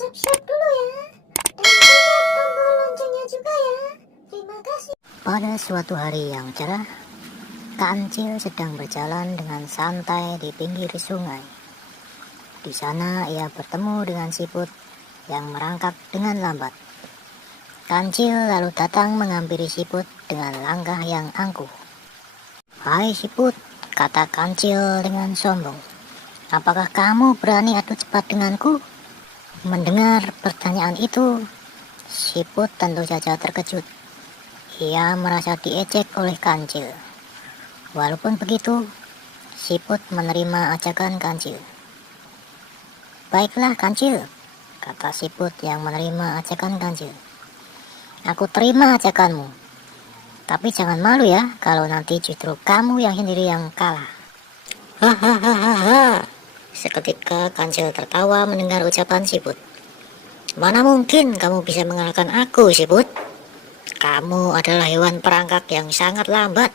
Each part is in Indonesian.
subscribe dulu ya. Dan pencet tombol loncengnya juga ya. Terima kasih. Pada suatu hari yang cerah, Kancil sedang berjalan dengan santai di pinggir sungai. Di sana ia bertemu dengan siput yang merangkak dengan lambat. Kancil lalu datang menghampiri siput dengan langkah yang angkuh. "Hai siput," kata Kancil dengan sombong. "Apakah kamu berani adu cepat denganku?" Mendengar pertanyaan itu, siput tentu saja terkejut. Ia merasa diejek oleh Kancil. Walaupun begitu, siput menerima ajakan Kancil. "Baiklah Kancil," kata siput yang menerima ajakan Kancil. "Aku terima ajakanmu. Tapi jangan malu ya kalau nanti justru kamu yang sendiri yang kalah." "Hahaha." Seketika Kancil tertawa mendengar ucapan siput. "Mana mungkin kamu bisa mengalahkan aku, siput? Kamu adalah hewan perangkap yang sangat lambat."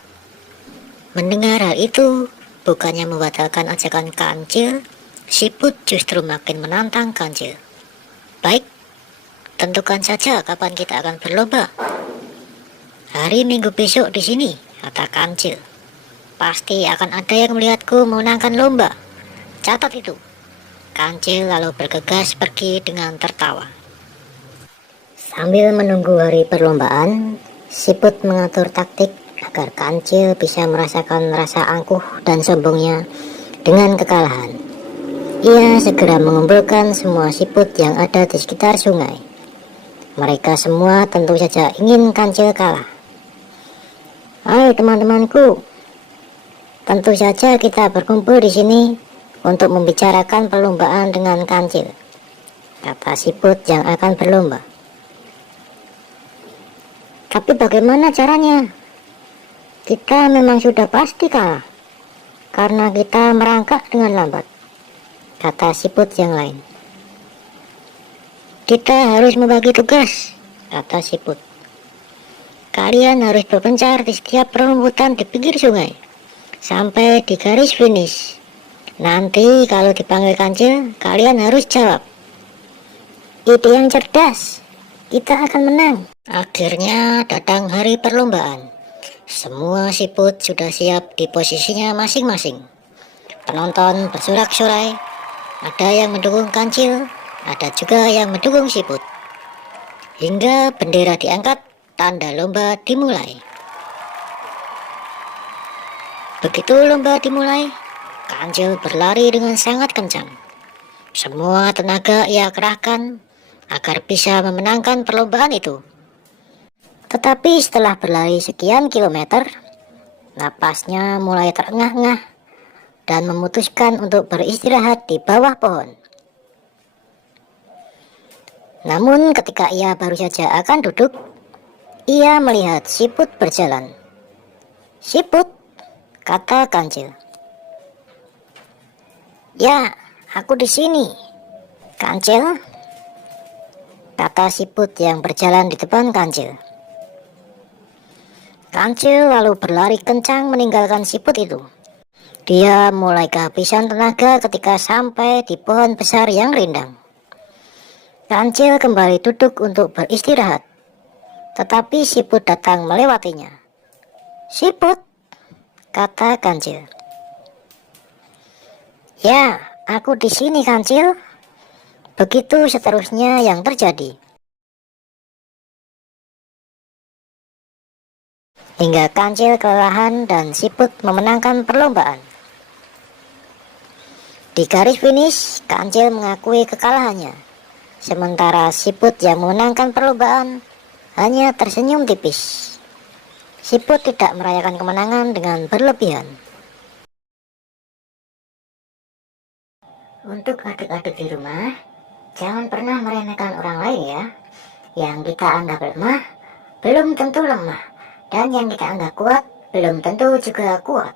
Mendengar hal itu, bukannya membatalkan ajakan Kancil, siput justru makin menantang Kancil. "Baik, tentukan saja kapan kita akan berlomba." "Hari Minggu besok di sini," kata Kancil. "Pasti akan ada yang melihatku memenangkan lomba. Catat itu." Kancil lalu bergegas pergi dengan tertawa. Sambil menunggu hari perlombaan, siput mengatur taktik agar Kancil bisa merasakan rasa angkuh dan sombongnya dengan kekalahan. Ia segera mengumpulkan semua siput yang ada di sekitar sungai. Mereka semua tentu saja ingin Kancil kalah. "Hai teman-temanku, tentu saja kita berkumpul di sini untuk membicarakan perlombaan dengan Kancil," kata siput yang akan berlomba. "Tapi bagaimana caranya? Kita memang sudah pasti kalah, karena kita merangkak dengan lambat," kata siput yang lain. "Kita harus membagi tugas," kata siput. "Kalian harus berpencar di setiap perumputan di pinggir sungai, sampai di garis finish. Nanti kalau dipanggil Kancil, kalian harus jawab." "Ide yang cerdas, kita akan menang." Akhirnya datang hari perlombaan. Semua siput sudah siap di posisinya masing-masing. Penonton bersorak-sorai. Ada yang mendukung Kancil, ada juga yang mendukung siput. Hingga bendera diangkat, tanda lomba dimulai. Begitu lomba dimulai, Kancil berlari dengan sangat kencang. Semua tenaga ia kerahkan agar bisa memenangkan perlombaan itu. Tetapi setelah berlari sekian kilometer, napasnya mulai terengah-engah dan memutuskan untuk beristirahat di bawah pohon. Namun ketika ia baru saja akan duduk, ia melihat siput berjalan. "Siput," kata Kancil. "Ya, aku di sini, Kancil," kata siput yang berjalan di depan Kancil. Kancil lalu berlari kencang meninggalkan siput itu. Dia mulai kehabisan tenaga ketika sampai di pohon besar yang rindang. Kancil kembali duduk untuk beristirahat, tetapi siput datang melewatinya. "Siput," kata Kancil. "Ya, aku di sini, Kancil." Begitu seterusnya yang terjadi. Hingga Kancil kelelahan dan siput memenangkan perlombaan. Di garis finish, Kancil mengakui kekalahannya. Sementara siput yang memenangkan perlombaan hanya tersenyum tipis. Siput tidak merayakan kemenangan dengan berlebihan. Untuk adik-adik di rumah, jangan pernah meremehkan orang lain ya. Yang kita anggap lemah, belum tentu lemah. Dan yang kita anggap kuat, belum tentu juga kuat.